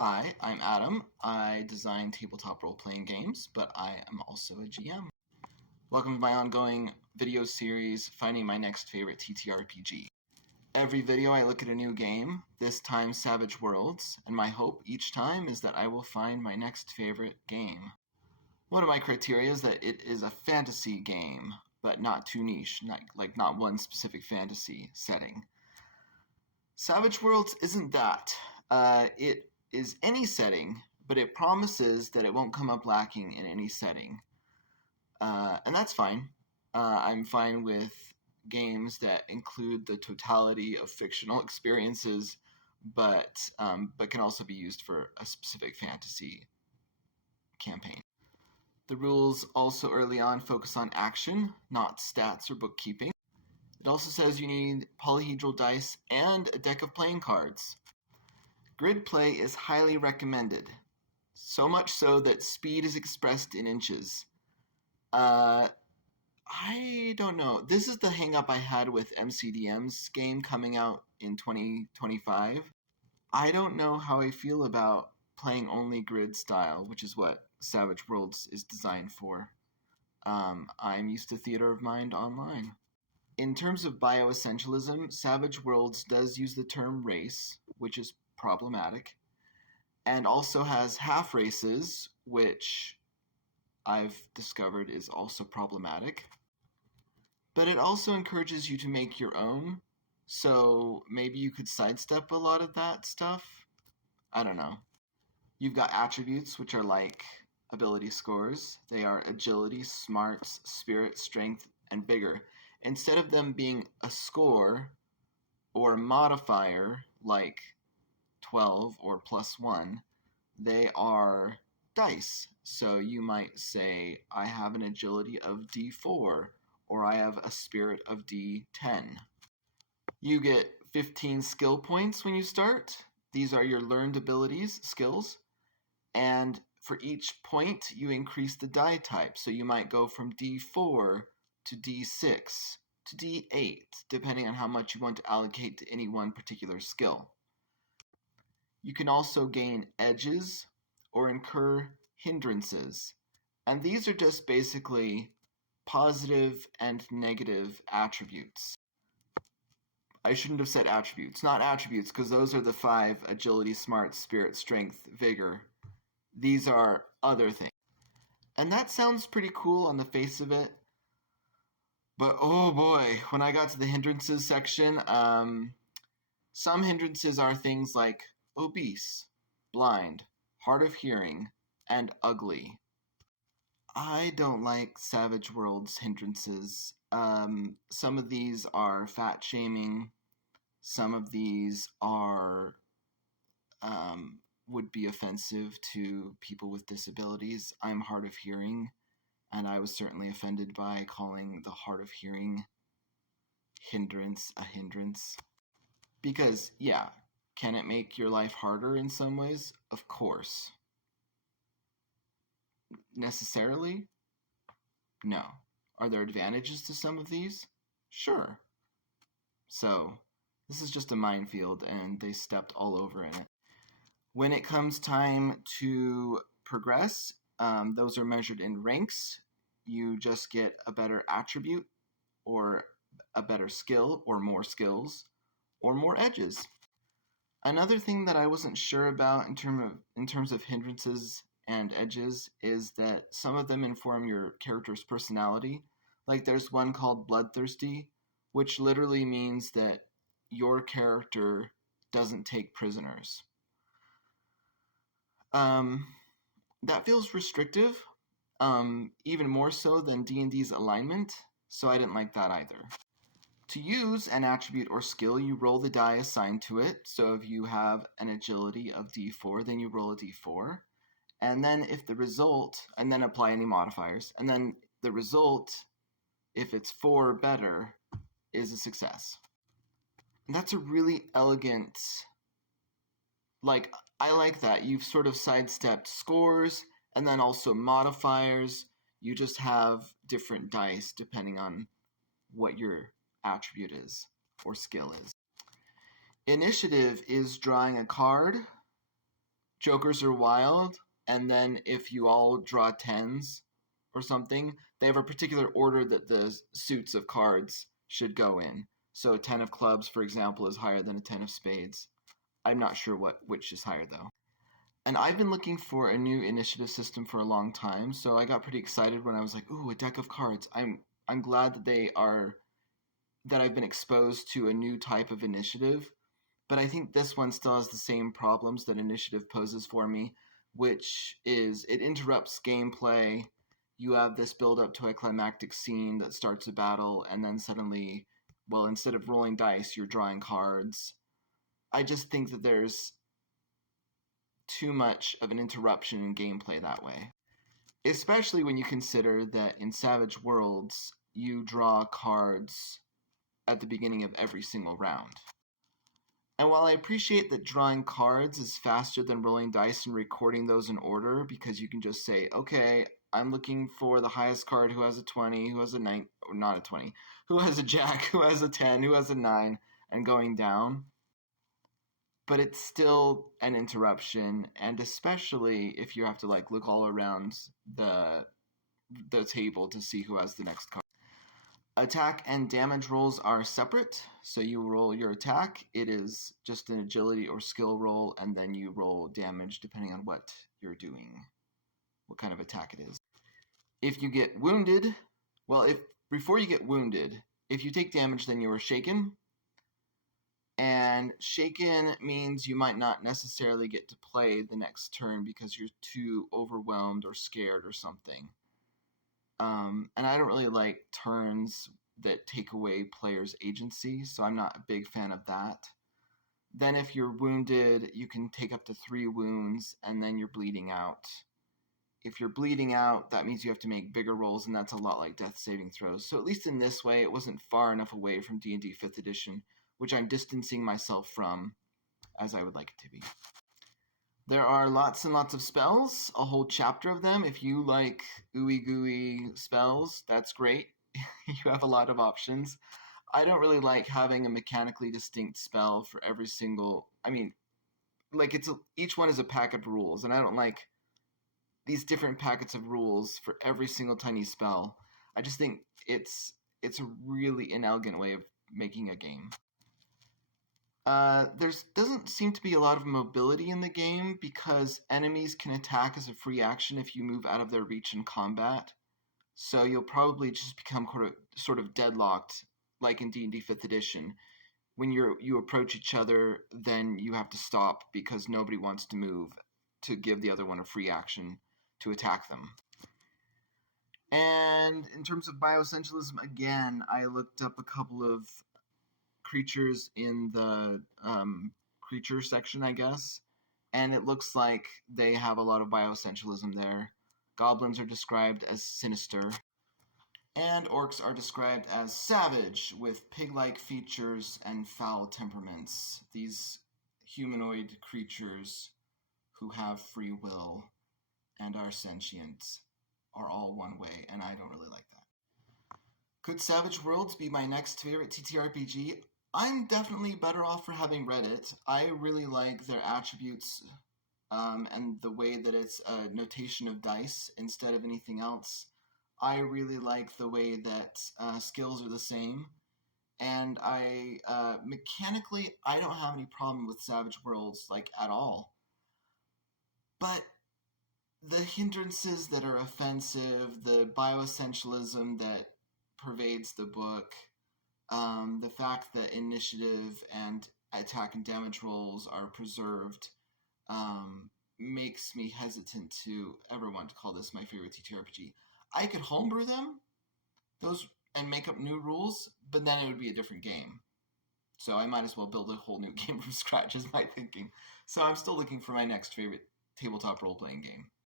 Hi, I'm Adam. I design tabletop role-playing games, but I am also a GM. Welcome to my ongoing video series, Finding My Next Favorite TTRPG. Every video I look at a new game, this time Savage Worlds, and my hope each time is that I will find my next favorite game. One of my criteria is that it is a fantasy game, but not too niche, not one specific fantasy setting. Savage Worlds isn't that. It is any setting, but it promises that it won't come up lacking in any setting. And that's fine. I'm fine with games that include the totality of fictional experiences, but can also be used for a specific fantasy campaign. The rules also early on focus on action, not stats or bookkeeping. It also says you need polyhedral dice and a deck of playing cards. Grid play is highly recommended, so much so that speed is expressed in inches. I don't know. This is the hang-up I had with MCDM's game coming out in 2025. I don't know how I feel about playing only grid style, which is what Savage Worlds is designed for. I'm used to Theater of Mind Online. In terms of bioessentialism, Savage Worlds does use the term race, which is problematic, and also has half races, which I've discovered is also problematic. But it also encourages you to make your own, so maybe you could sidestep a lot of that stuff. I don't know. You've got attributes, which are like ability scores. They are agility, smarts, spirit, strength, and vigor. Instead of them being a score or a modifier like 12 or +1, they are dice. So you might say, I have an agility of D4, or I have a spirit of D10. You get 15 skill points when you start. These are your learned abilities, skills, and for each point you increase the die type. So you might go from D4 to D6 to D8, depending on how much you want to allocate to any one particular skill. You can also gain edges or incur hindrances, and these are just basically positive and negative attributes. I shouldn't have said attributes, not attributes, because those are the 5: agility, smart, spirit, strength, vigor. These are other things. And that sounds pretty cool on the face of it, but oh boy, when I got to the hindrances section, some hindrances are things like obese, blind, hard of hearing, and ugly. I don't like Savage Worlds hindrances. Some of these are fat shaming. Some of these are would be offensive to people with disabilities. I'm hard of hearing, and I was certainly offended by calling the hard of hearing hindrance a hindrance. Because, yeah, can it make your life harder in some ways? Of course. Necessarily? No. Are there advantages to some of these? Sure. So, this is just a minefield, and they stepped all over in it. When it comes time to progress, those are measured in ranks. You just get a better attribute, or a better skill, or more skills, or more edges. Another thing that I wasn't sure about in terms of hindrances and edges is that some of them inform your character's personality. Like there's one called Bloodthirsty, which literally means that your character doesn't take prisoners. That feels restrictive, even more so than D&D's alignment, so I didn't like that either. To use an attribute or skill, you roll the die assigned to it. So if you have an agility of D4, then you roll a D4. And then if the result, and then apply any modifiers, and then the result, if it's 4 or better, is a success. And that's a really elegant, I like that. You've sort of sidestepped scores, and then also modifiers. You just have different dice depending on what your attribute is or skill is. Initiative is drawing a card jokers are wild, and then if you all draw tens or something, they have a particular order that the suits of cards should go in. So a 10 of clubs, for example, is higher than a 10 of spades. I'm not sure which is higher, though. And I've been looking for a new initiative system for a long time, so I got pretty excited when I was like, ooh, a deck of cards. I'm glad that I've been exposed to a new type of initiative. But I think this one still has the same problems that initiative poses for me, which is it interrupts gameplay. You have this build up to a climactic scene that starts a battle, and then suddenly, well, instead of rolling dice, you're drawing cards. I just think that there's too much of an interruption in gameplay that way. Especially when you consider that in Savage Worlds, you draw cards at the beginning of every single round. And while I appreciate that drawing cards is faster than rolling dice and recording those in order, because you can just say, okay, I'm looking for the highest card who has a 20, who has a 9, or not a 20, who has a jack, who has a 10, who has a 9, and going down. But it's still an interruption, and especially if you have to look all around the table to see who has the next card. Attack and damage rolls are separate, so you roll your attack. It is just an agility or skill roll, and then you roll damage depending on what you're doing, what kind of attack it is. If you get wounded, before you get wounded, if you take damage, then you are shaken. And shaken means you might not necessarily get to play the next turn because you're too overwhelmed or scared or something. And I don't really like turns that take away players' agency, so I'm not a big fan of that. Then if you're wounded, you can take up to 3 wounds, and then you're bleeding out. If you're bleeding out, that means you have to make bigger rolls, and that's a lot like death saving throws. So at least in this way, it wasn't far enough away from D&D 5th edition, which I'm distancing myself from, as I would like it to be. There are lots and lots of spells, a whole chapter of them. If you like ooey gooey spells, that's great. You have a lot of options. I don't really like having a mechanically distinct spell for every single... each one is a packet of rules, and I don't like these different packets of rules for every single tiny spell. I just think it's a really inelegant way of making a game. There doesn't seem to be a lot of mobility in the game because enemies can attack as a free action if you move out of their reach in combat. So you'll probably just become sort of deadlocked, like in D&D 5th edition. When you approach each other, then you have to stop because nobody wants to move to give the other one a free action to attack them. And in terms of bioessentialism, again, I looked up a couple of creatures in the creature section, I guess, and it looks like they have a lot of bioessentialism there. Goblins are described as sinister, and orcs are described as savage, with pig-like features and foul temperaments. These humanoid creatures who have free will and are sentient are all one way, and I don't really like that. Could Savage Worlds be my next favorite TTRPG? I'm definitely better off for having read it. I really like their attributes and the way that it's a notation of dice instead of anything else. I really like the way that skills are the same. And mechanically, I don't have any problem with Savage Worlds, at all. But the hindrances that are offensive, the bioessentialism that pervades the book, the fact that initiative and attack and damage rolls are preserved makes me hesitant to ever want to call this my favorite TTRPG. I could homebrew them, and make up new rules, but then it would be a different game. So I might as well build a whole new game from scratch, is my thinking. So I'm still looking for my next favorite tabletop role-playing game.